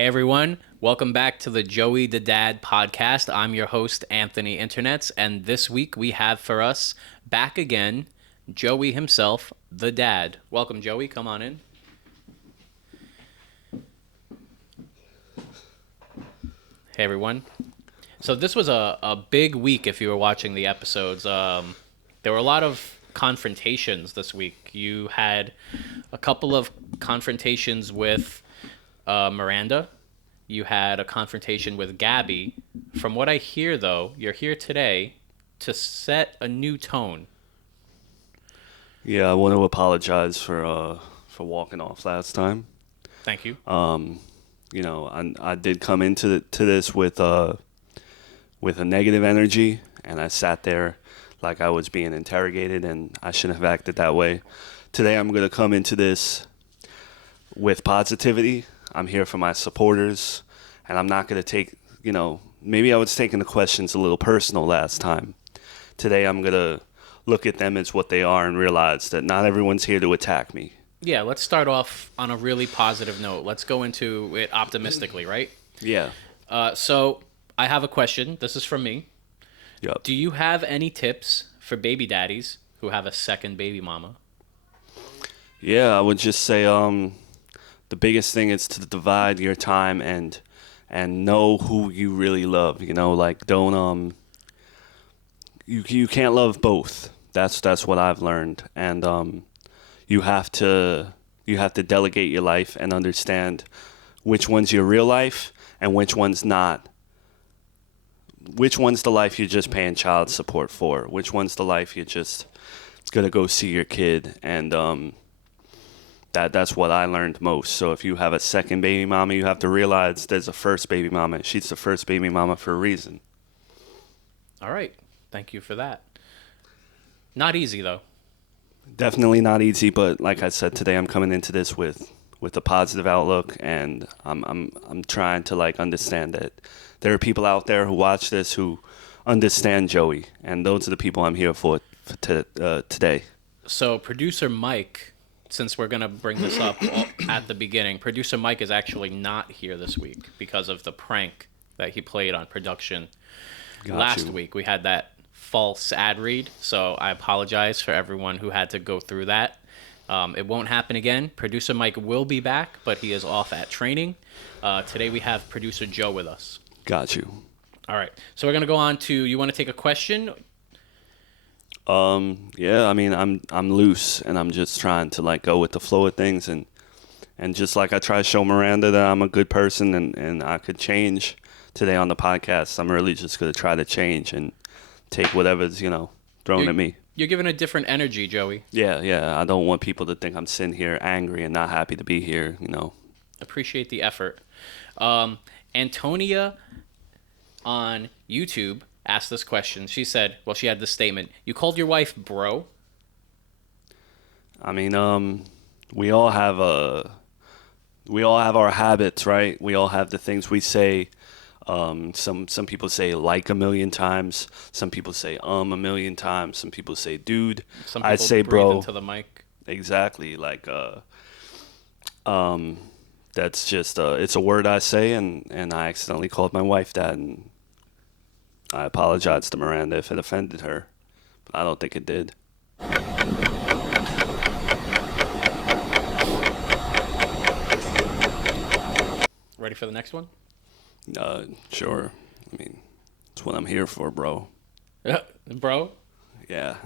Hey everyone, welcome back to the Joeydadad Podcast. I'm your host, Anthony Internets, and this week we have for us, back again, Joey himself, the dad. Welcome, Joey. Come on in. Hey everyone. So this was a big week if you were watching the episodes. There were a lot of confrontations this week. You had a couple of confrontations with Miranda. You had a confrontation with Gabby. From what I hear, though, you're here today to set a new tone. Yeah, I want to apologize for walking off last time. Thank you. I did come into this with a negative energy, and I sat there like I was being interrogated, and I shouldn't have acted that way. Today, I'm going to come into this with positivity. I'm here for my supporters, and I'm not going to take, maybe I was taking the questions a little personal last time. Today, I'm going to look at them as what they are and realize that not everyone's here to attack me. Yeah, let's start off on a really positive note. Let's go into it optimistically, right? Yeah. So I have a question. This is from me. Yep. Do you have any tips for baby daddies who have a second baby mama? Yeah, I would just say the biggest thing is to divide your time and know who you really love. Don't you can't love both. That's what I've learned, and you have to delegate your life and understand which one's your real life and which one's not. Which one's the life you're just paying child support for? Which one's the life you're just gonna go see your kid? And that's what I learned most. So if you have a second baby mama, you have to realize there's a first baby mama. She's the first baby mama for a reason. All right. Thank you for that. Not easy, though. Definitely not easy, but like I said, today I'm coming into this with a positive outlook, and I'm trying to understand that there are people out there who watch this who understand Joey, and those are the people I'm here for today. So producer Mike, since we're going to bring this up at the beginning, producer Mike is actually not here this week because of the prank that he played on production. Last week. We had that false ad read, so I apologize for everyone who had to go through that. It won't happen again. Producer Mike will be back, but he is off at training. Today we have producer Joe with us. Got you. All right, so we're going to go on to, you want to take a question? Yeah, I mean, I'm loose, and I'm just trying to go with the flow of things, and just like I try to show Miranda that I'm a good person and I could change today on the podcast, I'm really just going to try to change and take whatever's, thrown at me. You're giving a different energy, Joey. Yeah, I don't want people to think I'm sitting here angry and not happy to be here, Appreciate the effort. Antonia on YouTube asked this question. She said, she had this statement. You called your wife bro? I mean, we all have our habits, right? We all have the things we say. Some people say a million times. Some people say a million times. Some people say dude. Some people I say breathe bro. into the mic. Exactly. That's just it's a word I say, and I accidentally called my wife that, and I apologize to Miranda if it offended her, but I don't think it did. Ready for the next one? Sure. I mean, it's what I'm here for, bro. Bro? Yeah.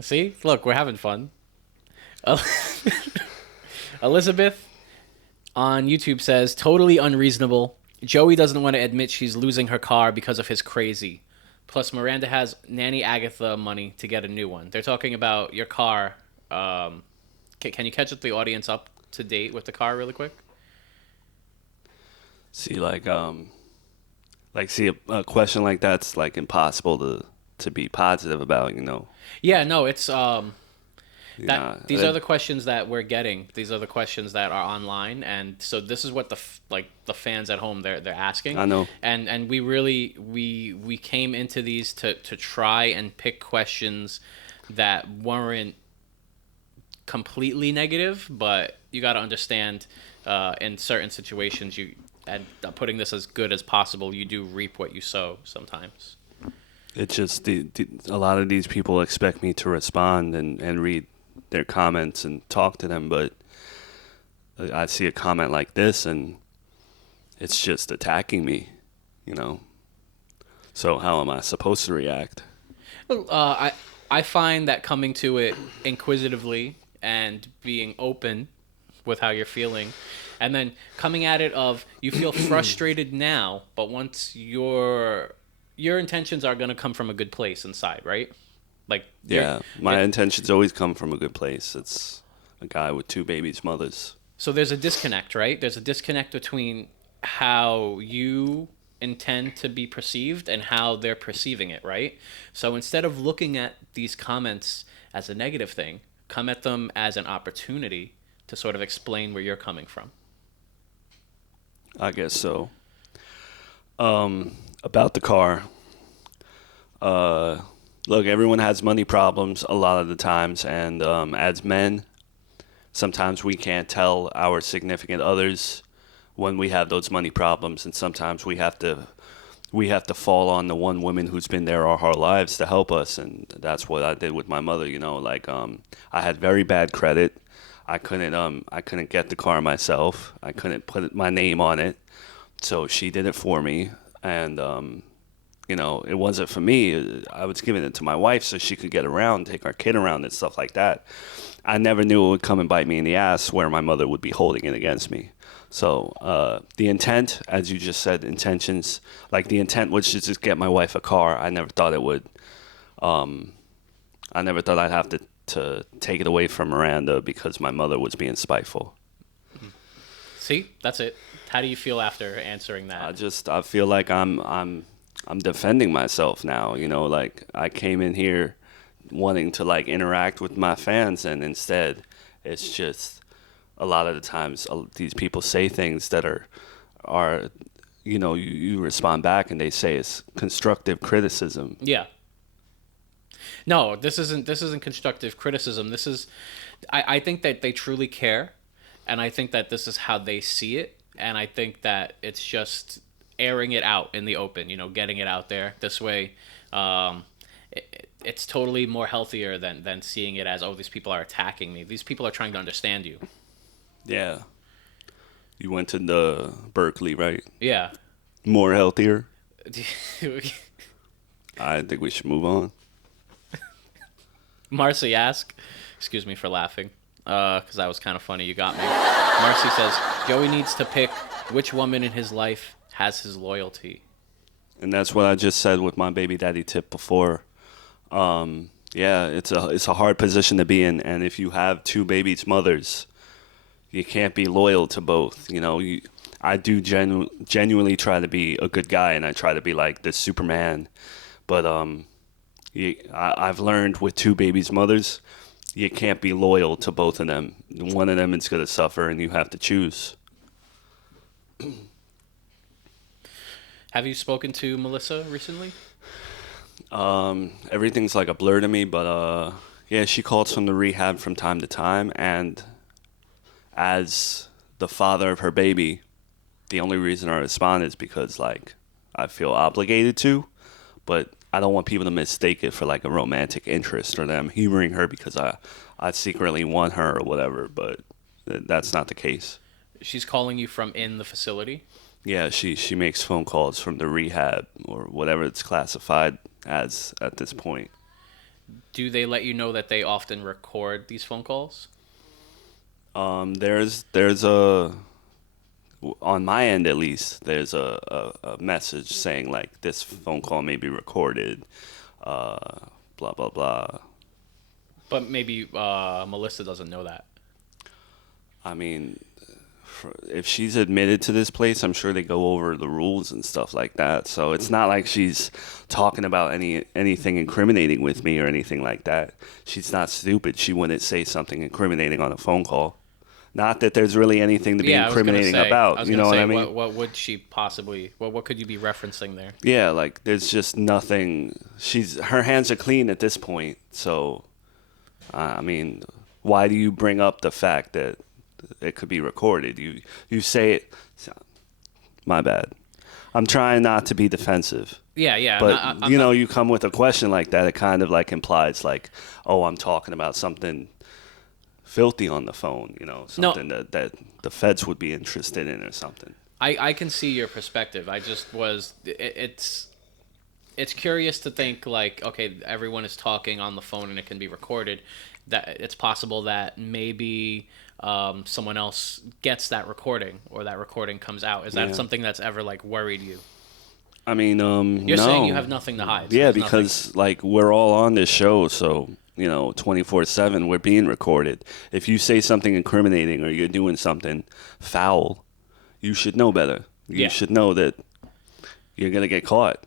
See? Look, we're having fun. Elizabeth on YouTube says, totally unreasonable. Joey doesn't want to admit she's losing her car because of his crazy. Plus, Miranda has Nanny Agatha money to get a new one. They're talking about your car. Can you catch the audience up to date with the car really quick? See, a question like that's impossible to be positive about, Yeah, no, it's these Yeah, are the questions that we're getting. These are the questions that are online, and so this is what the fans at home they're asking. I know. And we really we came into these to try and pick questions that weren't completely negative, but you got to understand in certain situations and putting this as good as possible, you do reap what you sow sometimes. It's just a lot of these people expect me to respond and read their comments and talk to them, but I see a comment like this and it's just attacking me, you know. So how am I supposed to react? Well, I find that coming to it inquisitively and being open with how you're feeling, and then coming at it of you feel frustrated now, but once your intentions are going to come from a good place inside, right? Like Yeah, my intentions always come from a good place. It's a guy with 2 babies' mothers. So there's a disconnect, right? There's a disconnect between how you intend to be perceived and how they're perceiving it, right? So instead of looking at these comments as a negative thing, come at them as an opportunity to sort of explain where you're coming from. I guess so. About the car. Look, everyone has money problems a lot of the times, and as men, sometimes we can't tell our significant others when we have those money problems, and sometimes we have to fall on the one woman who's been there our whole lives to help us, and that's what I did with my mother. You know, like I had very bad credit. I couldn't get the car myself. I couldn't put my name on it, so she did it for me, and you know, it wasn't for me. I was giving it to my wife so she could get around, take our kid around and stuff like that. I never knew it would come and bite me in the ass where my mother would be holding it against me. So the intent, as you just said, intentions, like the intent was to just get my wife a car. I never thought it would. I never thought I'd have to take it away from Miranda because my mother was being spiteful. See, that's it. How do you feel after answering that? I feel like I'm defending myself now. You know, like I came in here wanting to like interact with my fans, and instead it's just a lot of the times these people say things that are you know, you respond back and they say it's constructive criticism. Yeah. No, this isn't constructive criticism. This is I think that they truly care, and I think that this is how they see it, and I think that it's just airing it out in the open, you know, getting it out there. This way, it's totally more healthier than seeing it as, oh, these people are attacking me. These people are trying to understand you. Yeah. You went to the Berkeley, right? Yeah. More healthier? I think we should move on. Marcy asked, excuse me for laughing, because that was kind of funny. You got me. Marcy says, Joey needs to pick which woman in his life has his loyalty. And that's what I just said with my baby daddy tip before. Yeah, it's a hard position to be in, and if you have 2 babies' mothers, you can't be loyal to both. You know, I do genuinely try to be a good guy, and I try to be like the Superman, but I've learned with 2 babies' mothers, you can't be loyal to both of them. One of them is going to suffer, and you have to choose. Have you spoken to Melissa recently? Everything's like a blur to me, but yeah, she calls from the rehab from time to time, and as the father of her baby, the only reason I respond is because like I feel obligated to, but I don't want people to mistake it for like a romantic interest or that I'm humoring her because I secretly want her or whatever, but that's not the case. She's calling you from in the facility? Yeah, she makes phone calls from the rehab or whatever it's classified as at this point. Do they let you know that they often record these phone calls? There's a, on my end at least, there's a message saying like this phone call may be recorded, blah blah blah. But maybe Melissa doesn't know that. I mean, if she's admitted to this place, I'm sure they go over the rules and stuff like that. So it's not like she's talking about anything incriminating with me or anything like that. She's not stupid. She wouldn't say something incriminating on a phone call. Not that there's really anything to be incriminating about. You know what I mean? What would she possibly? What could you be referencing there? Yeah, like there's just nothing. Her hands are clean at this point. So, I mean, why do you bring up the fact that it could be recorded? You say it. My bad. I'm trying not to be defensive. Yeah. But, you come with a question like that, it kind of like implies like, oh, I'm talking about something filthy on the phone, something that the feds would be interested in or something. I can see your perspective. I just was... It's curious to think like, okay, everyone is talking on the phone and it can be recorded. That it's possible that maybe someone else gets that recording or that recording comes out. Is that something that's ever like worried you? I mean, You're no. saying you have nothing to hide. So yeah, because like we're all on this show, so 24/7 we're being recorded. If you say something incriminating or you're doing something foul, you should know better. You should know that you're gonna get caught,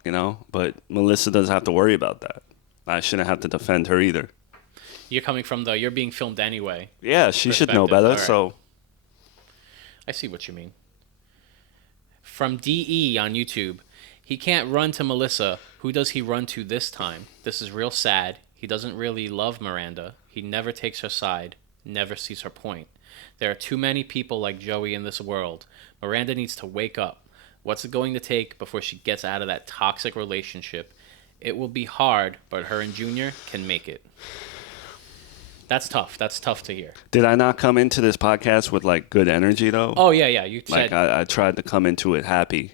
But Melissa doesn't have to worry about that. I shouldn't have to defend her either. You're coming from you're being filmed anyway. Yeah, she should know better. Right. So I see what you mean. From DE on YouTube, he can't run to Melissa. Who does he run to this time? This is real sad. He doesn't really love Miranda. He never takes her side, never sees her point. There are too many people like Joey in this world. Miranda needs to wake up. What's it going to take before she gets out of that toxic relationship? It will be hard, but her and Junior can make it. That's tough. That's tough to hear. Did I not come into this podcast with like good energy though? Oh yeah. You said I tried to come into it happy.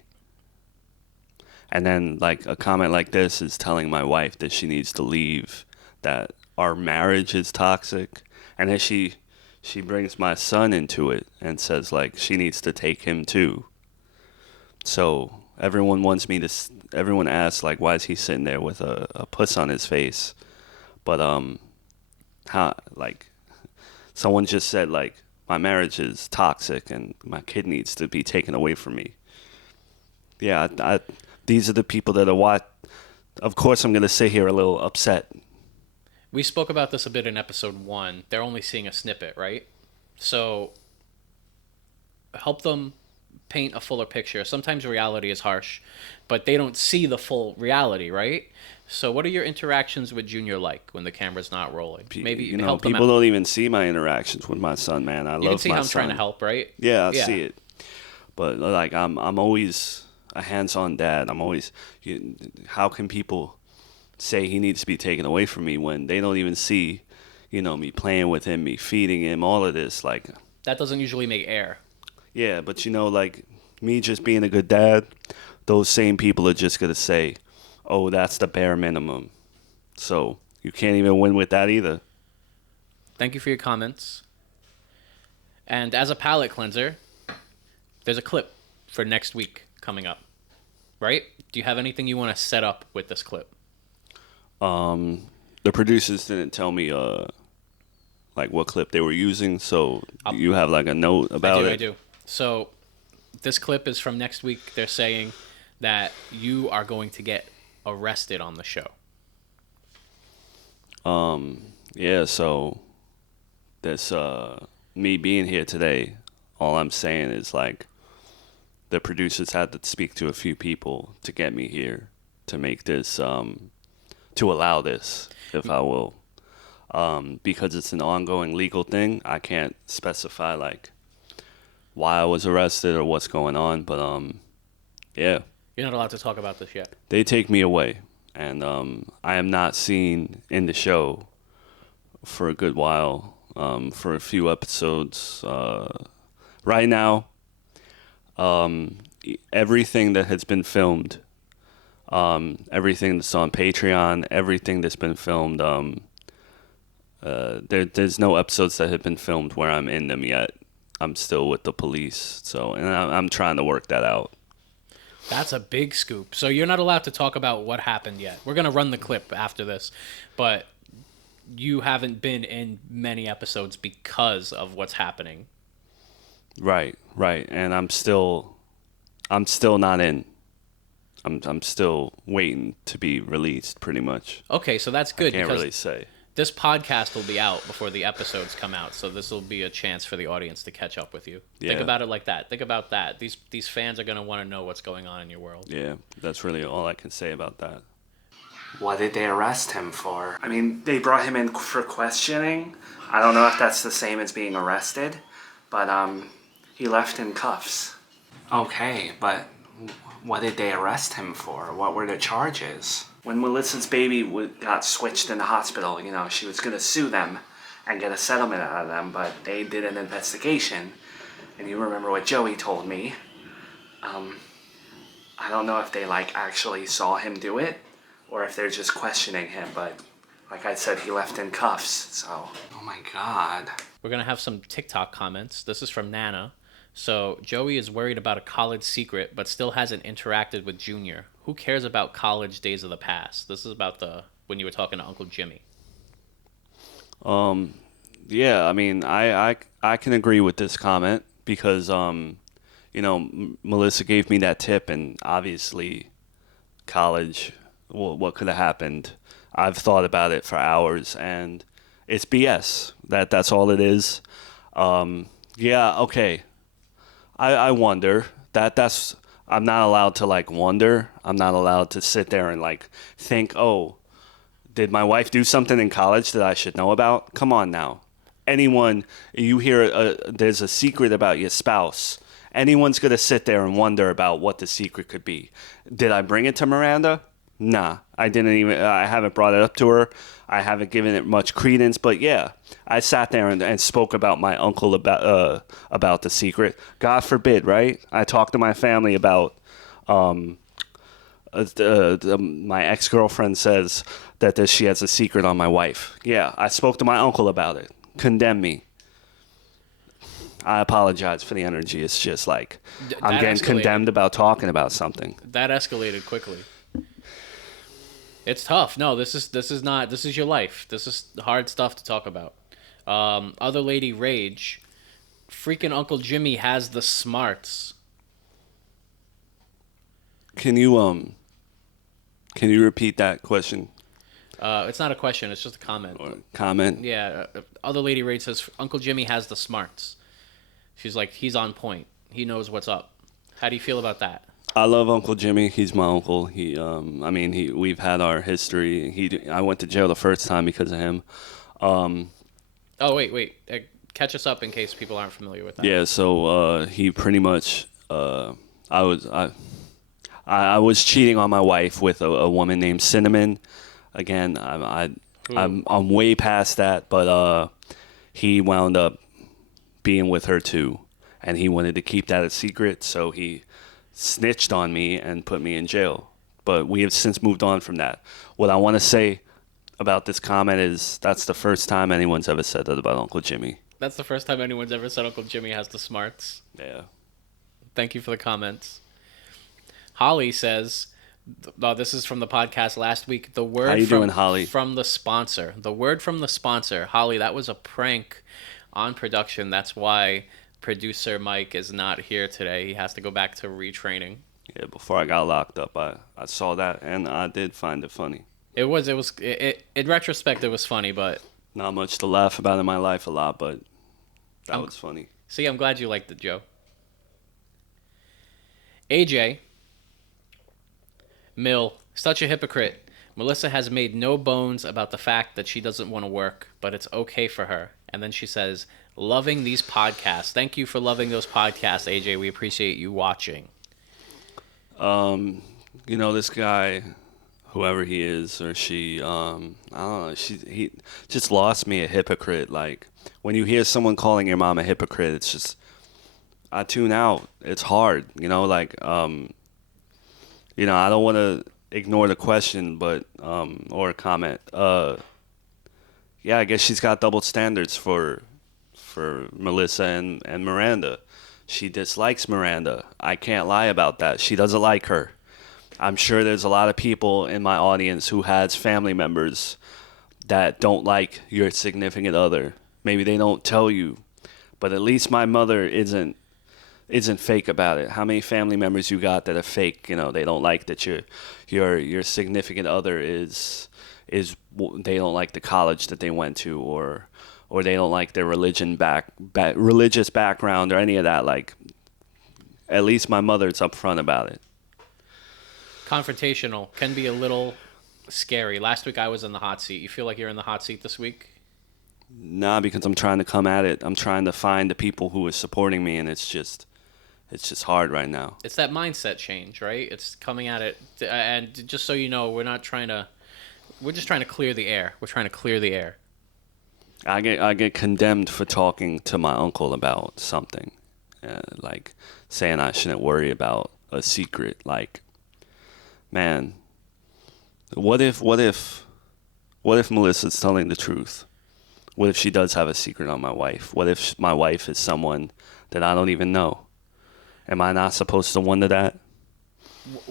And then like a comment like this is telling my wife that she needs to leave, that our marriage is toxic, and then she brings my son into it and says like she needs to take him too. So everyone asks like, why is he sitting there with a puss on his face? But how, like, someone just said like my marriage is toxic and my kid needs to be taken away from me. Yeah, these are the people that are what. Of course, I'm gonna sit here a little upset. We spoke about this a bit in episode 1. They're only seeing a snippet, right? So help them paint a fuller picture. Sometimes reality is harsh, but they don't see the full reality, right? So what are your interactions with Junior like when the camera's not rolling? Maybe help them out. People don't even see my interactions with my son, man. I love my son. You can see how I'm trying to help, right? Yeah, I see it. But like I'm always a hands-on dad. I'm always how can people say he needs to be taken away from me when they don't even see, me playing with him, me feeding him, all of this like that doesn't usually make air. Yeah, but like me just being a good dad, those same people are just going to say, oh, that's the bare minimum. So you can't even win with that either. Thank you for your comments. And as a palate cleanser, there's a clip for next week coming up, right? Do you have anything you want to set up with this clip? The producers didn't tell me like what clip they were using, so you have like a note about it? I do. So this clip is from next week. They're saying that you are going to get arrested on the show. Yeah, so this me being here today, all I'm saying is like the producers had to speak to a few people to get me here to make this to allow this, if I will. Because it's an ongoing legal thing, I can't specify like why I was arrested or what's going on, but yeah. You're not allowed to talk about this yet. They take me away, and I am not seen in the show for a good while, for a few episodes. Right now, everything that has been filmed, everything that's on Patreon, everything that's been filmed, there's no episodes that have been filmed where I'm in them yet. I'm still with the police, and I'm trying to work that out. That's a big scoop. So you're not allowed to talk about what happened yet. We're going to run the clip after this, but you haven't been in many episodes because of what's happening. Right. And I'm still not in. I'm still waiting to be released, pretty much. Okay, so that's good. I can't really say. This podcast will be out before the episodes come out, so this will be a chance for the audience to catch up with you. Yeah. Think about it like that. Think about that. These fans are going to want to know what's going on in your world. Yeah, that's really all I can say about that. What did they arrest him for? I mean, they brought him in for questioning. I don't know if that's the same as being arrested, but he left in cuffs. Okay, but what did they arrest him for? What were the charges? When Melissa's baby got switched in the hospital, she was going to sue them and get a settlement out of them, but they did an investigation. And you remember what Joey told me. I don't know if they actually saw him do it or if they're just questioning him, but like I said, he left in cuffs, so. Oh my God. We're going to have some TikTok comments. This is from Nana. So, Joey is worried about a college secret, but still hasn't interacted with Junior. Who cares about college days of the past? This is about when you were talking to Uncle Jimmy. Yeah, I mean, I can agree with this comment because, Melissa gave me that tip, and obviously, college, what could have happened? I've thought about it for hours, and it's BS. That's all it is. Yeah, okay. I wonder. That's I'm not allowed to wonder. I'm not allowed to sit there and think, oh, did my wife do something in college that I should know about? Come on now. Anyone, you hear there's a secret about your spouse. Anyone's going to sit there and wonder about what the secret could be. Did I bring it to Miranda? Nah, I haven't brought it up to her. I haven't given it much credence, but yeah, I sat there and spoke about my uncle about the secret. God forbid, right? I talked to my family about my ex-girlfriend says that she has a secret on my wife. Yeah, I spoke to my uncle about it. Condemn me. I apologize for the energy. It's just I'm getting condemned about talking about something. That escalated quickly. It's tough. No, this is your life. This is hard stuff to talk about. Other lady rage. Freaking Uncle Jimmy has the smarts. Can you repeat that question? It's not a question. It's just a comment. Or comment? Yeah. Other lady rage says Uncle Jimmy has the smarts. She's like, he's on point. He knows what's up. How do you feel about that? I love Uncle Jimmy. He's my uncle. We've had our history. I went to jail the first time because of him. Oh, wait. Catch us up in case people aren't familiar with that. Yeah, so he pretty much I was cheating on my wife with a woman named Cinnamon. Again, I'm way past that, but he wound up being with her too, and he wanted to keep that a secret, so he snitched on me and put me in jail. But we have since moved on from that. What I want to say about this comment is that's the first time anyone's ever said that about Uncle Jimmy. That's the first time anyone's ever said Uncle Jimmy has the smarts. Yeah. Thank you for the comments. Holly says, this is from the podcast last week. The word How you doing, Holly? From the sponsor. The word from the sponsor. Holly, that was a prank on production. That's why producer Mike is not here today. He has to go back to retraining. Yeah, before I got locked up, I saw that, and I did find it funny. It was in retrospect, it was funny, but... Not much to laugh about in my life a lot, but that was funny. See, I'm glad you liked it, Joe. AJ Mill, such a hypocrite. Melissa has made no bones about the fact that she doesn't want to work, but it's okay for her. And then she says, loving these podcasts. Thank you for loving those podcasts, AJ. We appreciate you watching. This guy, whoever he is or she, I don't know, he just lost me a hypocrite. Like, when you hear someone calling your mom a hypocrite, it's just, I tune out. It's hard, I don't want to ignore the question, but, or a comment. Yeah, I guess she's got double standards for Melissa and Miranda. She dislikes Miranda. I can't lie about that. She doesn't like her. I'm sure there's a lot of people in my audience who has family members that don't like your significant other. Maybe they don't tell you, but at least my mother isn't fake about it. How many family members you got that are fake? They don't like that your significant other is they don't like the college that they went to, or they don't like their religious background or any of that. Like, at least my mother's upfront about it. Confrontational can be a little scary. Last week I was in the hot seat. You feel like you're in the hot seat this week? Nah, because I'm trying to come at it. I'm trying to find the people who are supporting me, and it's it's just hard right now. It's that mindset change, right? It's coming at it, and just so you know, we're just trying to clear the air. We're trying to clear the air. I get condemned for talking to my uncle about something, like saying I shouldn't worry about a secret. Like, man, what if Melissa's telling the truth? What if she does have a secret on my wife? What if my wife is someone that I don't even know? Am I not supposed to wonder that?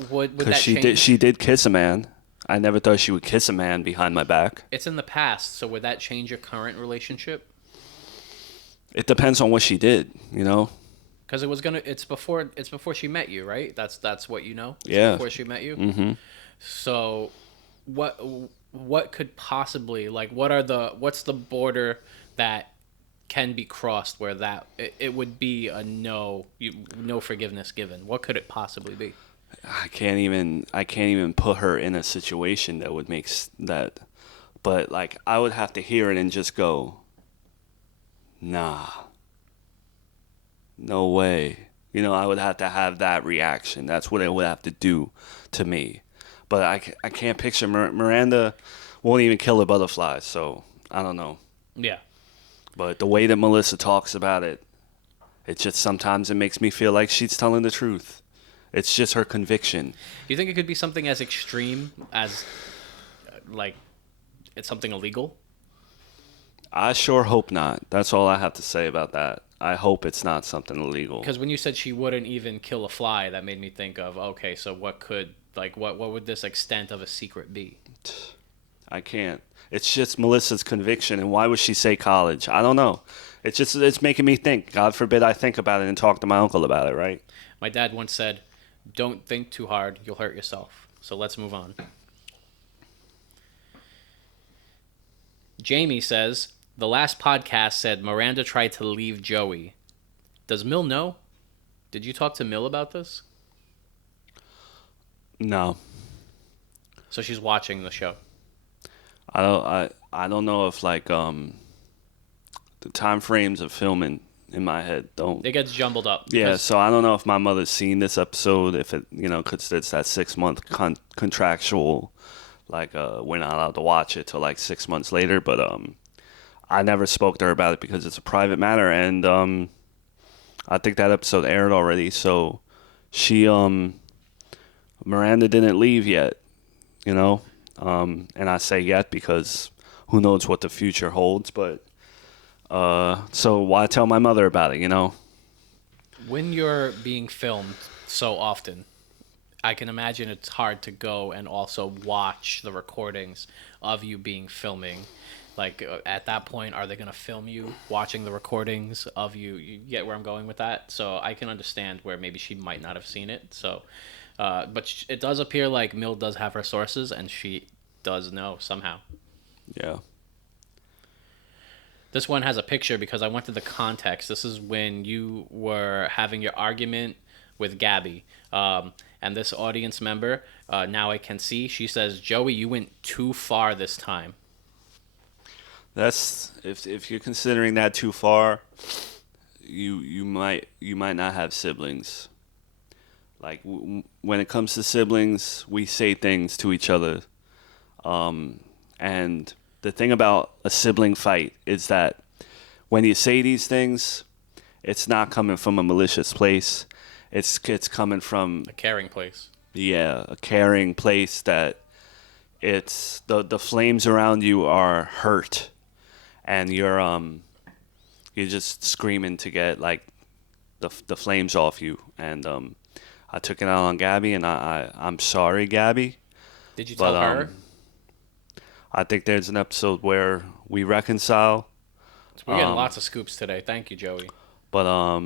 Would that Because change? she did kiss a man. I never thought she would kiss a man behind my back. It's in the past, so would that change your current relationship? It depends on what she did, you know? Because it's before she met you, right? That's what you know. It's Yeah. Before she met you. Mm-hmm. So, what could possibly, like, what's the border that can be crossed where that it would be a no forgiveness given? What could it possibly be? I can't even put her in a situation that would make that. But like, I would have to hear it and just go, nah, no way. You know, I would have to have that reaction. That's what it would have to do to me. But I can't picture Miranda won't even kill a butterfly. So I don't know. Yeah. But the way that Melissa talks about it, it just sometimes it makes me feel like she's telling the truth. It's just her conviction. Do you think it could be something as extreme as, like, it's something illegal? I sure hope not. That's all I have to say about that. I hope it's not something illegal. Because when you said she wouldn't even kill a fly, that made me think of, okay, so what would this extent of a secret be? I can't. It's just Melissa's conviction, and why would she say college? I don't know. It's making me think. God forbid I think about it and talk to my uncle about it, right? My dad once said, "Don't think too hard, you'll hurt yourself." So let's move on. Jamie says, the last podcast said Miranda tried to leave Joey. Does Mill know? Did you talk to Mill about this? No. So she's watching the show. I don't know if like the time frames of filming in my head don't. It gets jumbled up. Yeah, so I don't know if my mother's seen this episode. If it, you know, because it's that 6 month contractual, like we're not allowed to watch it till like 6 months later. But I never spoke to her about it because it's a private matter, and I think that episode aired already. So she Miranda didn't leave yet, you know. And I say yet because who knows what the future holds, but so why tell my mother about it, you know? When you're being filmed so often, I can imagine it's hard to go and also watch the recordings of you being filming. Like, at that point, are they going to film you watching the recordings of you? You get where I'm going with that? So I can understand where maybe she might not have seen it. So, but it does appear like Mill does have her sources, and she does know somehow. Yeah. This one has a picture because I went to the context. This is when you were having your argument with Gabby. And this audience member, now I can see, she says, Joey, you went too far this time. That's if you're considering that too far, you might not have siblings. Like when it comes to siblings, we say things to each other. And the thing about a sibling fight is that when you say these things, it's not coming from a malicious place. It's coming from A caring place. Yeah, a caring place that it's the flames around you are hurt, and you're just screaming to get like the flames off you. And I took it out on Gabby, and I'm sorry, Gabby. Did you tell her? I think there's an episode where we reconcile. We're getting lots of scoops today. Thank you, Joey. But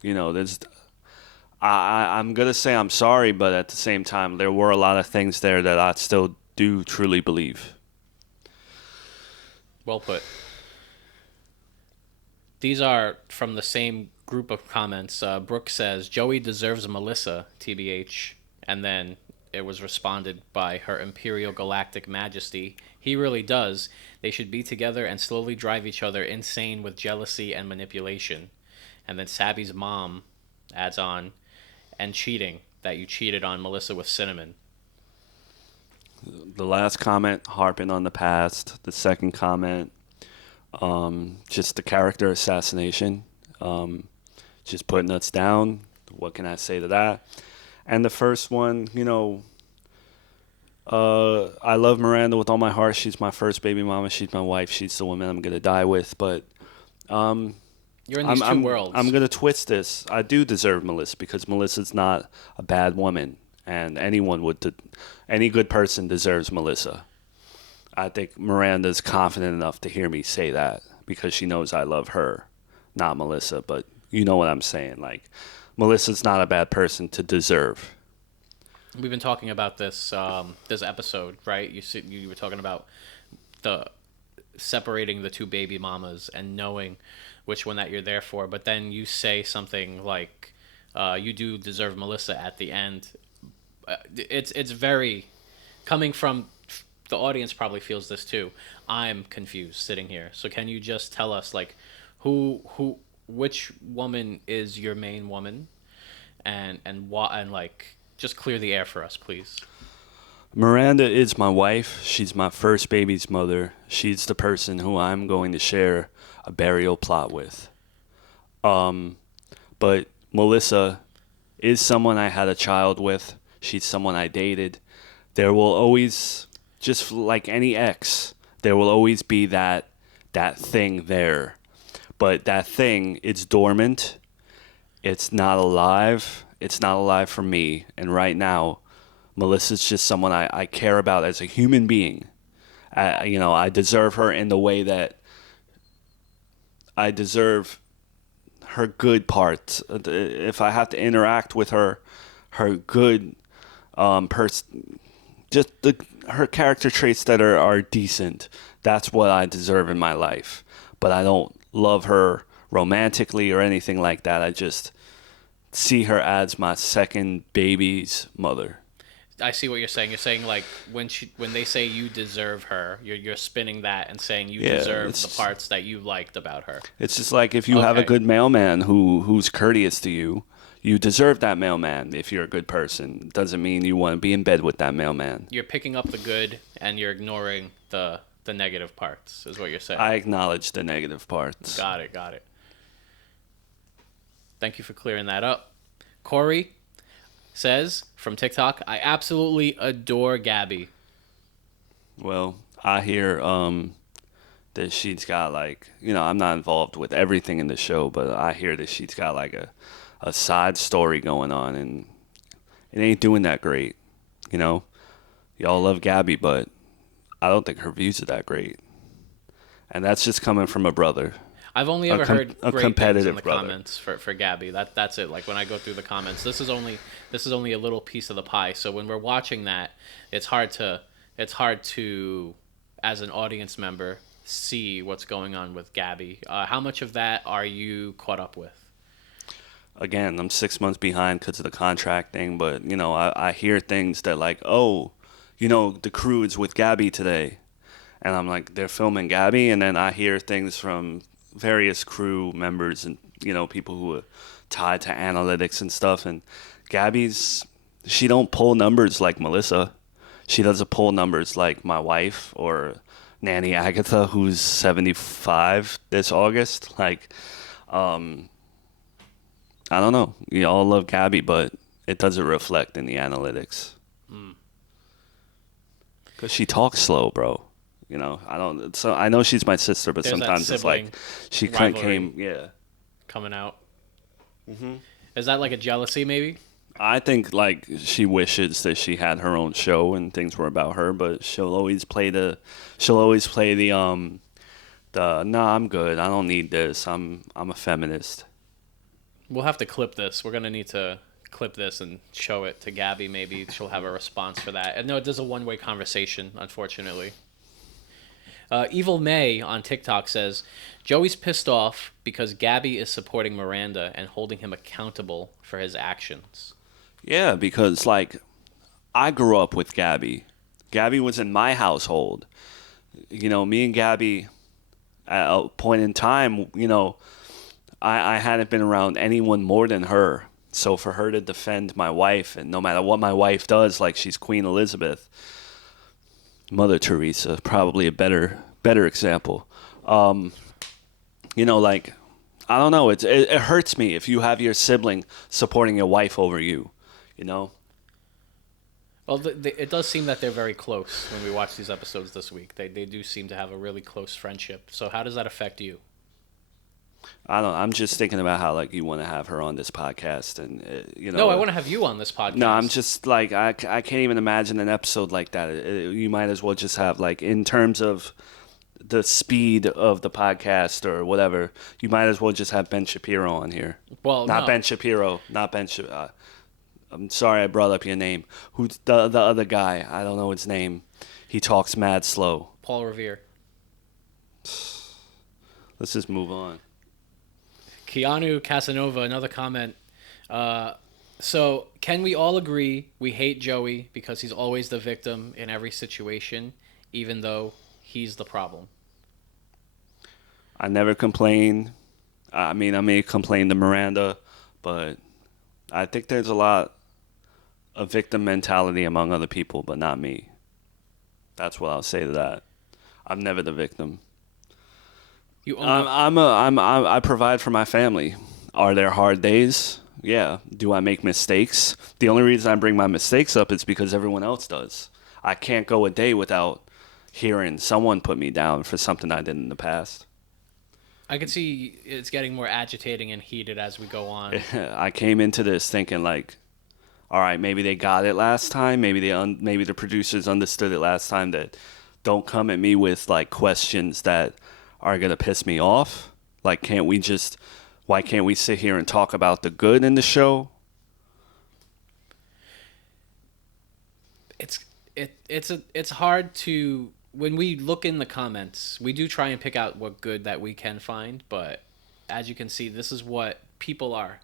you know, there's I'm gonna say I'm sorry, but at the same time, there were a lot of things there that I still do truly believe. Well put. These are from the same group of comments. Brooke says, Joey deserves Melissa, TBH. And then it was responded by Her Imperial Galactic Majesty. He really does. They should be together and slowly drive each other insane with jealousy and manipulation. And then Sabby's mom adds on, and cheating, that you cheated on Melissa with Cinnamon. The last comment, harping on the past. The second comment, just the character assassination. Just putting us down. What can I say to that? And the first one, I love Miranda with all my heart. She's my first baby mama. She's my wife. She's the woman I'm going to die with. But You're in these two worlds. I'm going to twist this. I do deserve Melissa because Melissa's not a bad woman. And any good person deserves Melissa. I think Miranda's confident enough to hear me say that because she knows I love her, not Melissa. But you know what I'm saying. Like, Melissa's not a bad person to deserve. We've been talking about this this episode, right? You were talking about the separating the two baby mamas and knowing which one that you're there for. But then you say something like, you do deserve Melissa at the end. It's very, coming from the audience probably feels this too. I'm confused sitting here. So can you just tell us, like, which woman is your main woman, and why, and like, just clear the air for us, please. Miranda is my wife. She's my first baby's mother. She's the person who I'm going to share a burial plot with. But Melissa is someone I had a child with. She's someone I dated. There will always, just like any ex, there will always be that thing there. But that thing, it's dormant. It's not alive. It's not alive for me. And right now, Melissa's just someone I care about as a human being. I deserve her in the way that I deserve her good parts. If I have to interact with her good just her character traits that are decent, that's what I deserve in my life. But I don't love her romantically or anything like that. I just see her as my second baby's mother. I see what you're saying. You're saying, like, when they say you deserve her, you're spinning that and saying you deserve the parts that you liked about her. It's just like if you have a good mailman who's courteous to you, you deserve that mailman if you're a good person. Doesn't mean you want to be in bed with that mailman. You're picking up the good and you're ignoring the negative parts, is what you're saying. I acknowledge the negative parts. Got it. Thank you for clearing that up. Corey says from TikTok, I absolutely adore Gabby. Well, I hear that she's got, like, I'm not involved with everything in the show, but I hear that she's got like a side story going on, and it ain't doing that great. Y'all love Gabby, but I don't think her views are that great. And that's just coming from a brother. I've only ever heard a great competitive things in the brother. comments for Gabby. That's it. Like, when I go through the comments, this is only a little piece of the pie. So when we're watching that, it's hard to as an audience member see what's going on with Gabby. How much of that are you caught up with? Again, I'm 6 months behind because of the contract thing, but I hear things that, like, oh, the crew is with Gabby today, and I'm like, they're filming Gabby, and then I hear things from various crew members and people who are tied to analytics and stuff, and she don't pull numbers like Melissa. She doesn't pull numbers like my wife or Nanny Agatha, who's 75 this August. Like, I don't know. You all love Gabby, but it doesn't reflect in the analytics. Because she talks slow, bro. I don't. So I know she's my sister, but There's sometimes it's like she kind of came, coming out. Mm-hmm. Is that like a jealousy, maybe? I think, like, she wishes that she had her own show and things were about her, but she'll always play the nah, I'm good. I don't need this. I'm a feminist. We'll have to clip this. We're gonna need to clip this and show it to Gabby. Maybe she'll have a response for that. And no, it is a one-way conversation, unfortunately. Evil May on TikTok says, Joey's pissed off because Gabby is supporting Miranda and holding him accountable for his actions. Yeah, because, like, I grew up with Gabby. Gabby was in my household. Me and Gabby, at a point in time, I hadn't been around anyone more than her. So for her to defend my wife, and no matter what my wife does, like she's Queen Elizabeth, Mother Teresa, probably a better example. Like, I don't know. It hurts me if you have your sibling supporting your wife over you, you know? Well, it does seem that they're very close when we watch these episodes this week. They do seem to have a really close friendship. So how does that affect you? I don't. I'm just thinking about how like you want to have her on this podcast, and No, I want to have you on this podcast. No, I'm just like I can't even imagine an episode like that. You might as well just have like in terms of the speed of the podcast or whatever. You might as well just have Ben Shapiro on here. Well, not no. Ben Shapiro, not Ben. I'm sorry I brought up your name. Who's the other guy? I don't know his name. He talks mad slow. Paul Revere. Let's just move on. Keanu Casanova, another comment. So, can we all agree we hate Joey because he's always the victim in every situation, even though he's the problem? I never complain. I mean, I may complain to Miranda, but I think there's a lot of victim mentality among other people, but not me. That's what I'll say to that. I'm never the victim. I provide for my family. Are there hard days? Yeah. Do I make mistakes? The only reason I bring my mistakes up is because everyone else does. I can't go a day without hearing someone put me down for something I did in the past. I can see it's getting more agitating and heated as we go on. I came into this thinking like, all right, maybe they got it last time. Maybe maybe the producers understood it last time. That don't come at me with like questions that are gonna piss me off. Like, why can't we sit here and talk about the good in the show? It's hard to, when we look in the comments, we do try and pick out what good that we can find, but as you can see, these are what people are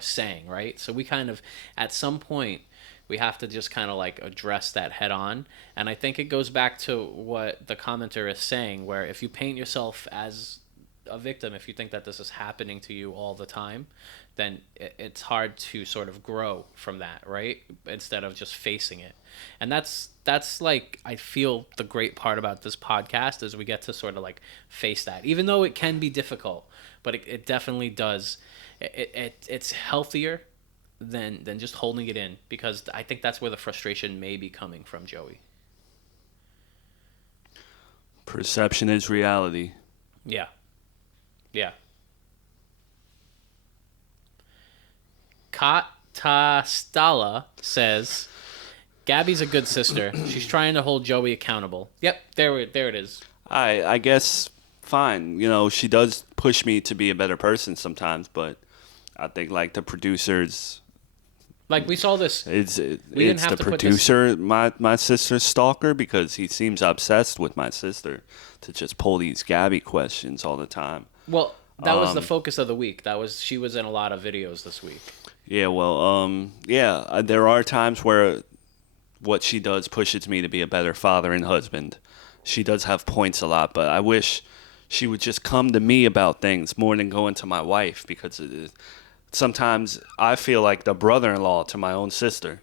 saying, right? So we kind of, at some point, we have to just kind of like address that head on. And I think it goes back to what the commenter is saying, where if you paint yourself as a victim, if you think that this is happening to you all the time, then it's hard to sort of grow from that, right? Instead of just facing it. And that's like, I feel the great part about this podcast is we get to sort of like face that, even though it can be difficult, but it definitely does. It's healthier than just holding it in, because I think that's where the frustration may be coming from, Joey. Perception is reality. Yeah. Katastala says, Gabby's a good sister. She's trying to hold Joey accountable. Yep, there it is. I guess fine. You know, she does push me to be a better person sometimes, but I think like the producers, like we saw this. It's the producer, my sister's stalker, because he seems obsessed with my sister to just pull these Gabby questions all the time. Well, that was the focus of the week. She was in a lot of videos this week. Yeah, well, there are times where what she does pushes me to be a better father and husband. She does have points a lot, but I wish she would just come to me about things more than going to my wife, because sometimes I feel like the brother-in-law to my own sister.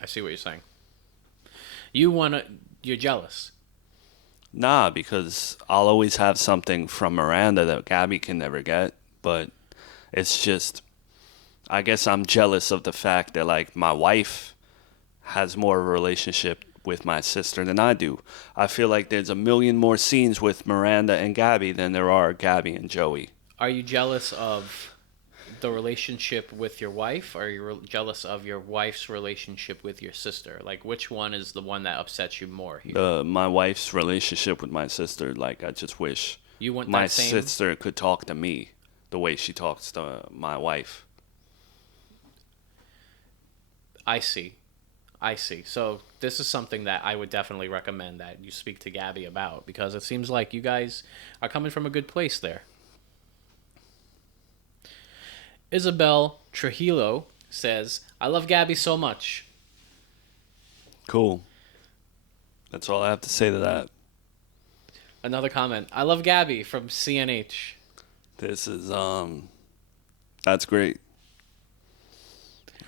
I see what you're saying. You're jealous. Nah, because I'll always have something from Miranda that Gabby can never get, but it's just, I guess I'm jealous of the fact that like my wife has more of a relationship with my sister than I do. I feel like there's a million more scenes with Miranda and Gabby than there are Gabby and Joey. Are you jealous of the relationship with your wife, or are you jealous of your wife's relationship with your sister? Like, which one is the one that upsets you more here? My wife's relationship with my sister, like, I just wish my sister could talk to me the way she talks to my wife. I see. So this is something that I would definitely recommend that you speak to Gabby about, because it seems like you guys are coming from a good place there. Isabel Trujillo says, I love Gabby so much. Cool. That's all I have to say to that. Another comment. I love Gabby from CNH. This is, that's great.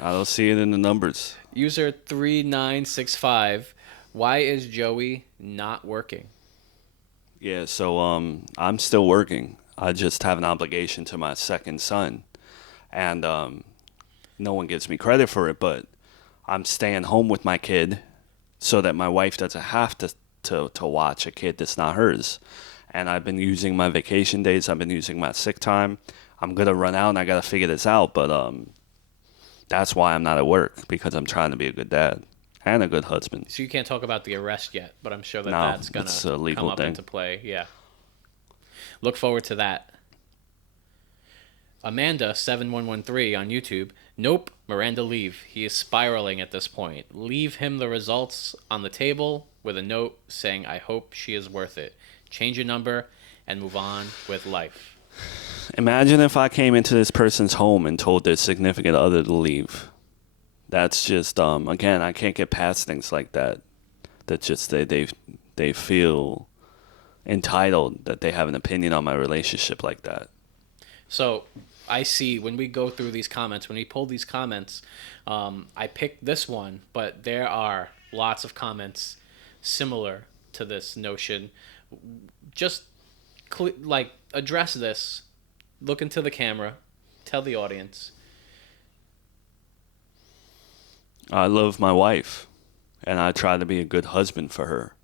I don't see it in the numbers. User 3965. Why is Joey not working? Yeah, so I'm still working. I just have an obligation to my second son, and no one gives me credit for it, but I'm staying home with my kid so that my wife doesn't have to watch a kid that's not hers. And I've been using my vacation days. I've been using my sick time. I'm gonna run out, and I gotta figure this out. But that's why I'm not at work, because I'm trying to be a good dad and a good husband. So you can't talk about the arrest yet, but I'm sure that No, that's going it's a to legal come up thing. into play. Yeah. Look forward to that. Amanda7113 on YouTube. Nope, Miranda, leave. He is spiraling at this point. Leave him the results on the table with a note saying, I hope she is worth it. Change your number and move on with life. Imagine if I came into this person's home and told their significant other to leave. That's just again, I can't get past things like that. That just they feel entitled that they have an opinion on my relationship like that. So I see when we go through these comments, when we pull these comments, I picked this one, but there are lots of comments similar to this notion. Just address this, look into the camera, tell the audience. I love my wife, and I try to be a good husband for her.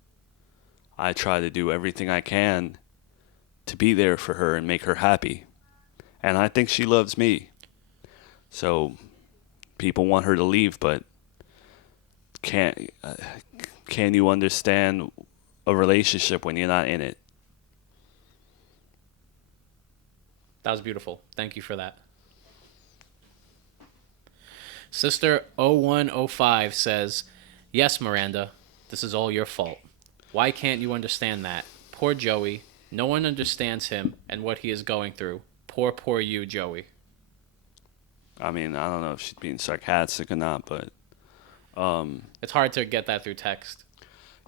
I try to do everything I can to be there for her and make her happy. And I think she loves me. So people want her to leave, but can you understand a relationship when you're not in it? That was beautiful. Thank you for that. Sister 0105 says, yes, Miranda, this is all your fault. Why can't you understand that? Poor Joey. No one understands him and what he is going through. Poor you, Joey. I mean, I don't know if she's being sarcastic or not, but it's hard to get that through text.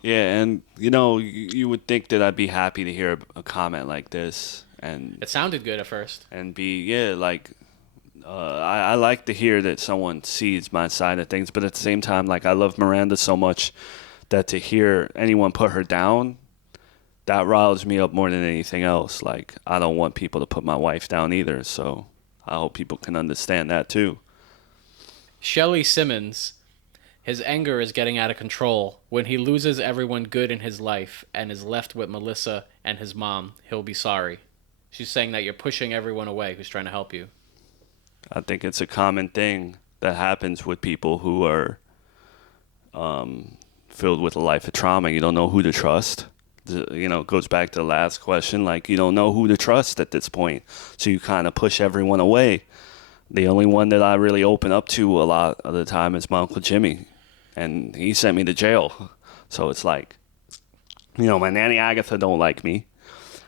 Yeah, and you would think that I'd be happy to hear a comment like this, and it sounded good at first. And I like to hear that someone sees my side of things, but at the same time, like, I love Miranda so much that to hear anyone put her down, that riles me up more than anything else. Like, I don't want people to put my wife down either, so I hope people can understand that too. Shelly Simmons, his anger is getting out of control. When he loses everyone good in his life and is left with Melissa and his mom, he'll be sorry. She's saying that you're pushing everyone away who's trying to help you. I think it's a common thing that happens with people who are filled with a life of trauma. You don't know who to trust. It goes back to the last question. Like, you don't know who to trust at this point. So you kind of push everyone away. The only one that I really open up to a lot of the time is my Uncle Jimmy. And he sent me to jail. So it's like, my Nanny Agatha don't like me.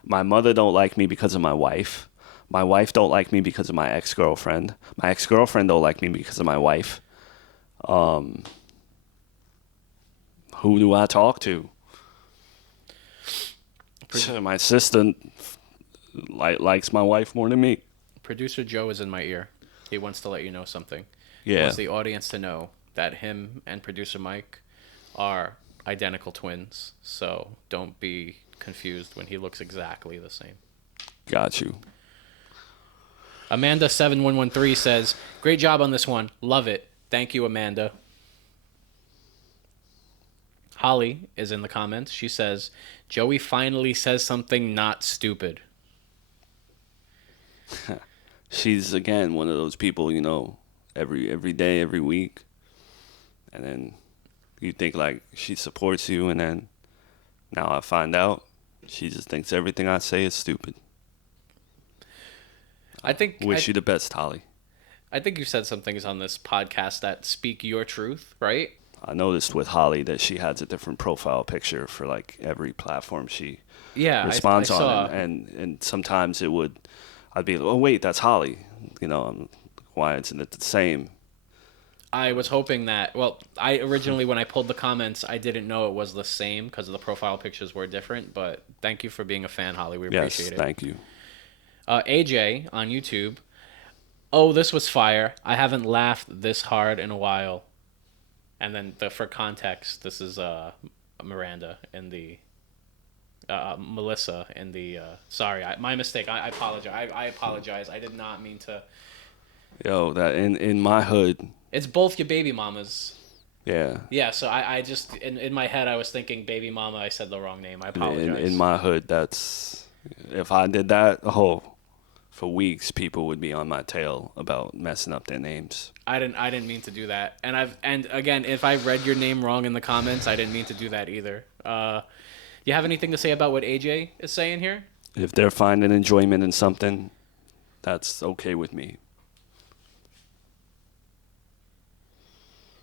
My mother don't like me because of my wife. My wife don't like me because of my ex-girlfriend. My ex-girlfriend don't like me because of my wife. Who do I talk to? My sister likes my wife more than me. Producer Joe is in my ear. He wants to let you know something. Yeah. He wants the audience to know that him and producer Mike are identical twins. So don't be confused when he looks exactly the same. Got you. Amanda7113 says, great job on this one. Love it. Thank you, Amanda. Holly is in the comments. She says, Joey finally says something not stupid. She's, again, one of those people, every day, every week. And then you think, like, she supports you, and then now I find out she just thinks everything I say is stupid. Wish you the best, Holly. I think you said some things on this podcast that speak your truth, right? I noticed with Holly that she has a different profile picture for, like, every platform she responds I saw. on. And sometimes I'd be like, oh, wait, that's Holly. Why isn't it the same? I was hoping that, I originally, when I pulled the comments, I didn't know it was the same because the profile pictures were different, but thank you for being a fan, Holly. We appreciate it. Yes, thank you. AJ on YouTube, Oh, this was fire. I haven't laughed this hard in a while. And then for context, this is Miranda in the Melissa in the sorry, my mistake. I apologize. I apologize. I did not mean to. Yo, that in my hood. It's both your baby mamas. Yeah. Yeah, so I just in my head I was thinking baby mama. I said the wrong name. I apologize. In my hood, that's if I did that, for weeks people would be on my tail about messing up their names. I didn't mean to do that. And again, if I read your name wrong in the comments, I didn't mean to do that either. You have anything to say about what AJ is saying here? If they're finding enjoyment in something, that's okay with me.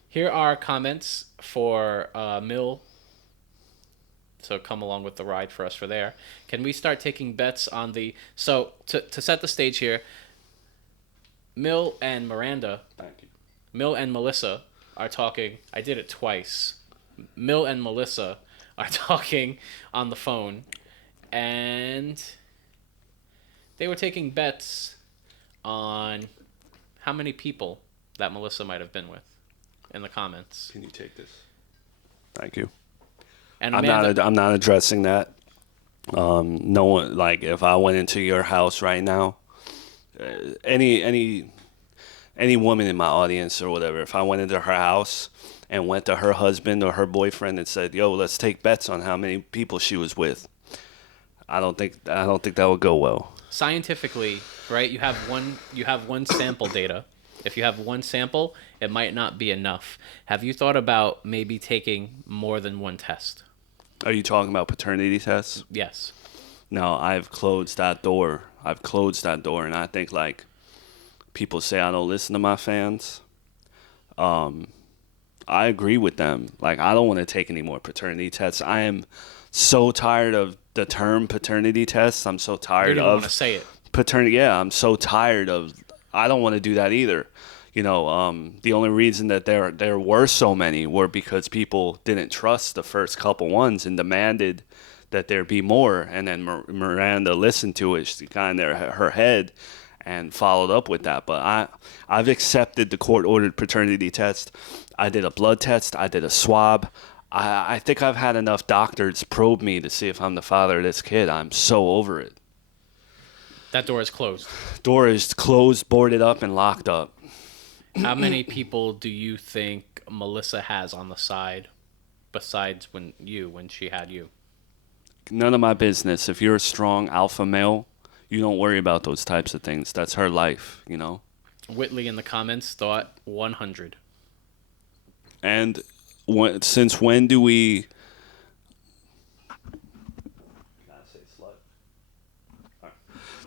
Here are comments for Mill. So come along with the ride for us for there. Can we start taking bets on the... So to set the stage here, Mill and Miranda... Thank you. Mill and Melissa are talking... I did it twice. Mill and Melissa are talking on the phone. And they were taking bets on how many people that Melissa might have been with in the comments. Can you take this? Thank you. And I'm not addressing that. No one, like, if I went into your house right now, any woman in my audience or whatever, if I went into her house and went to her husband or her boyfriend and said, "Yo, let's take bets on how many people she was with," I don't think that would go well. Scientifically, right? You have one sample data. If you have one sample, it might not be enough. Have you thought about maybe taking more than one test? Are you talking about paternity tests? Yes. No, I've closed that door. And I think, like, people say I don't listen to my fans. I agree with them. Like, I don't want to take any more paternity tests. I am so tired of the term paternity tests. I'm so tired You of... don't want to say it. Paternity, yeah, I'm so tired of... I don't want to do that either. You know, the only reason that there were so many were because people didn't trust the first couple ones and demanded that there be more. And then Miranda listened to it. She got in her head and followed up with that. But I've accepted the court-ordered paternity test. I did a blood test. I did a swab. I think I've had enough doctors probe me to see if I'm the father of this kid. I'm so over it. That door is closed. Door is closed, boarded up, and locked up. How many people do you think Melissa has on the side besides when she had you? None of my business. If you're a strong alpha male, you don't worry about those types of things. That's her life, you know? Whitley in the comments thought 100. And since when do we...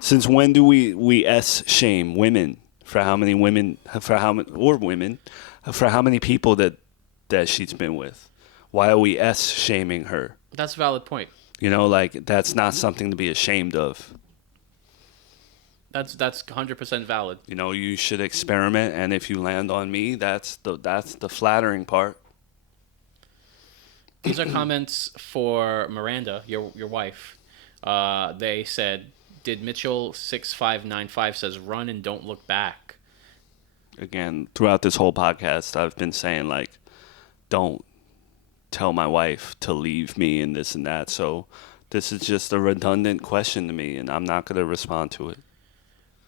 Since when do we shame women for how many people that she's been with? Why are we shaming her? That's a valid point. You know, like, that's not something to be ashamed of. That's 100% valid. You know, you should experiment, and if you land on me, that's the flattering part. These are comments for Miranda, your wife. They said, "Did Mitchell 6595 says run and don't look back." Again, throughout this whole podcast, I've been saying, like, don't tell my wife to leave me and this and that. So this is just a redundant question to me, and I'm not going to respond to it.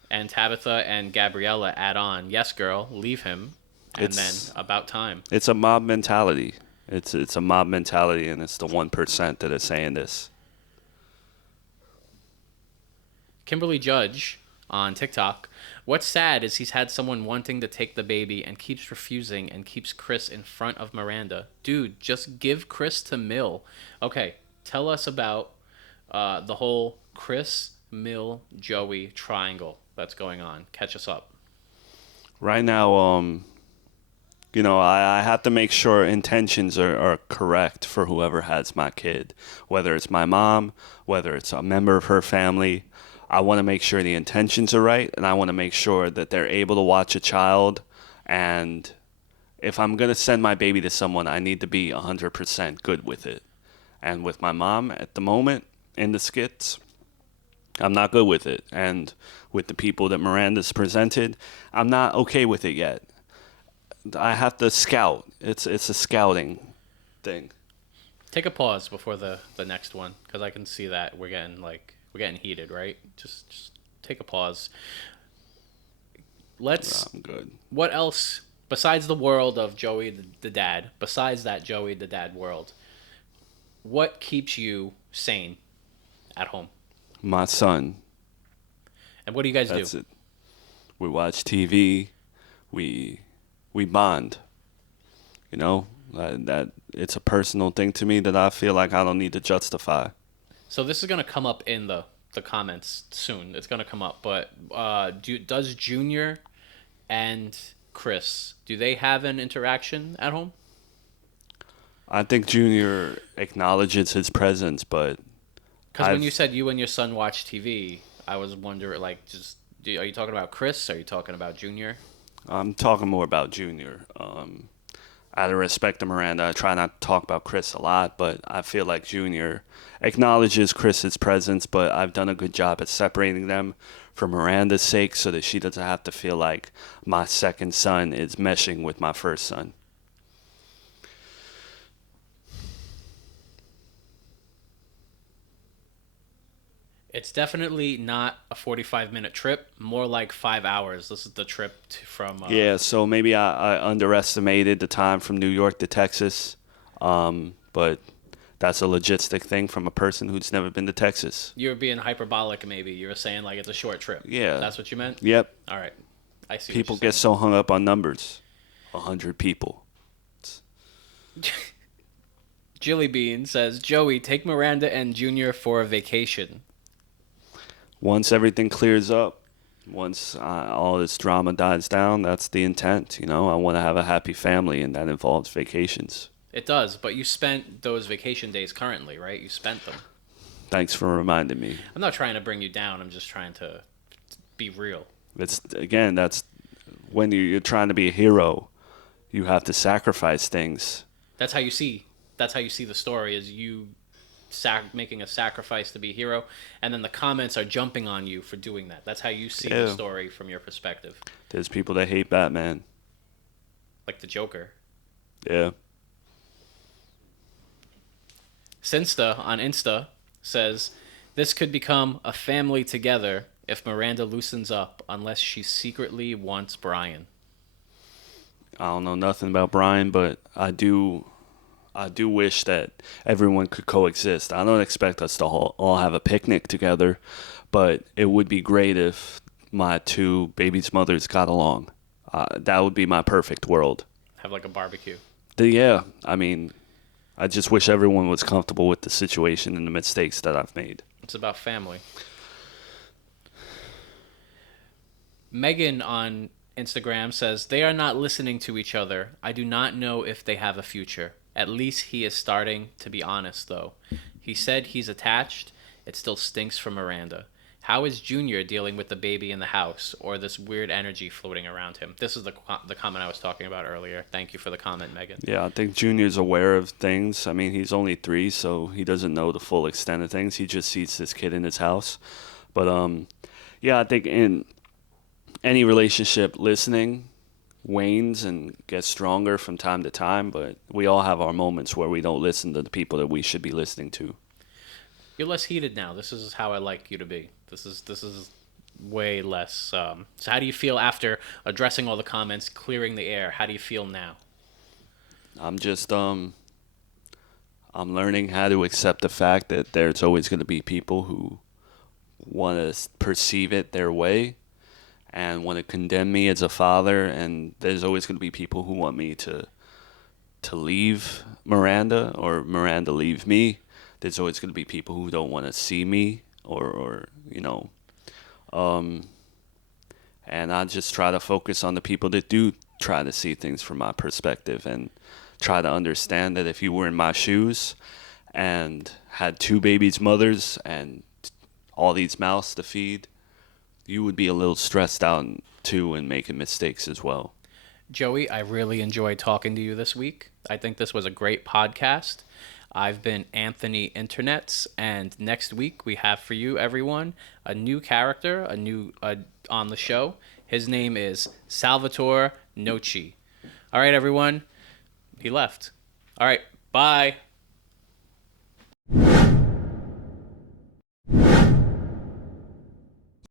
And Tabitha and Gabriella add on, "Yes, girl, leave him." And then about time. It's a mob mentality. It's a mob mentality, and it's the 1% that is saying this. Kimberly Judge on TikTok, "What's sad is he's had someone wanting to take the baby and keeps refusing and keeps Chris in front of Miranda. Dude, just give Chris to Mill." Okay, tell us about the whole Chris, Mill, Joey triangle that's going on. Catch us up. Right now, you know, I have to make sure intentions are correct for whoever has my kid. Whether it's my mom, whether it's a member of her family, I want to make sure the intentions are right, and I want to make sure that they're able to watch a child. And if I'm going to send my baby to someone, I need to be 100% good with it. And with my mom at the moment in the skits, I'm not good with it. And with the people that Miranda's presented, I'm not okay with it yet. I have to scout. It's a scouting thing. Take a pause before the next one, because I can see that we're getting heated, right? Just take a pause. I'm good. What else besides the world of Joey the dad? Besides that Joey the dad world, what keeps you sane at home? My son. And what do you guys That's do? it. We watch TV. We bond. You know, that it's a personal thing to me that I feel like I don't need to justify. So this is gonna come up in the comments soon. It's gonna come up, but does Junior and Chris, do they have an interaction at home? I think Junior acknowledges his presence, but Because when you said you and your son watch TV, I was wondering, like, are you talking about Chris? Are you talking about Junior? I'm talking more about Junior. Out of respect to Miranda, I try not to talk about Chris a lot, but I feel like Junior acknowledges Chris's presence, but I've done a good job at separating them for Miranda's sake so that she doesn't have to feel like my second son is meshing with my first son. It's definitely not a 45-minute trip, more like 5 hours. This is the trip from... Yeah, so maybe I underestimated the time from New York to Texas, but that's a logistic thing from a person who's never been to Texas. You were being hyperbolic, maybe. You were saying, like, it's a short trip. Yeah. That's what you meant? Yep. All right. I see People what you're get so hung up on numbers. 100 people. saying. Jilly Bean says, Joey, take Miranda and Junior for a vacation. Once everything clears up, once all this drama dies down, that's the intent. You know, I want to have a happy family, and that involves vacations. It does, but you spent those vacation days currently, right? You spent them. Thanks for reminding me. I'm not trying to bring you down. I'm just trying to be real. That's when you're trying to be a hero, you have to sacrifice things. That's how you see the story, is you making a sacrifice to be a hero, and then the comments are jumping on you for doing that. That's how you see the story from your perspective. There's people that hate Batman. Like the Joker. Yeah. Sinsta on Insta says, this could become a family together if Miranda loosens up, unless she secretly wants Brian. I don't know nothing about Brian, but I do wish that everyone could coexist. I don't expect us to all have a picnic together, but it would be great if my two babies' mothers got along. That would be my perfect world. Have like a barbecue. Yeah, I mean, I just wish everyone was comfortable with the situation and the mistakes that I've made. It's about family. Megan on Instagram says, they are not listening to each other. I do not know if they have a future. At least he is starting to be honest, though. He said he's attached. It still stinks from Miranda. How is Junior dealing with the baby in the house, or this weird energy floating around him? This is the comment I was talking about earlier. Thank you for the comment, Megan. Yeah, I think Junior's aware of things. I mean, he's only 3, so he doesn't know the full extent of things. He just sees this kid in his house. But, yeah, I think in any relationship, listening wanes and gets stronger from time to time, but we all have our moments where we don't listen to the people that we should be listening to. You're less heated now. This is how I like you to be. This is way less. So how do you feel after addressing all the comments, clearing the air? How do you feel now? I'm just I'm learning how to accept the fact that there's always going to be people who want to perceive it their way and want to condemn me as a father, and there's always going to be people who want me to leave Miranda, or Miranda leave me. There's always going to be people who don't want to see me, or you know, and I just try to focus on the people that do try to see things from my perspective, and try to understand that if you were in my shoes and had 2 babies' mothers and all these mouths to feed, you would be a little stressed out too and making mistakes as well. Joey, I really enjoyed talking to you this week. I think this was a great podcast. I've been Anthony Internets, and next week we have for you, everyone, a new character, on the show. His name is Salvatore Noci. All right, everyone. He left. All right. Bye.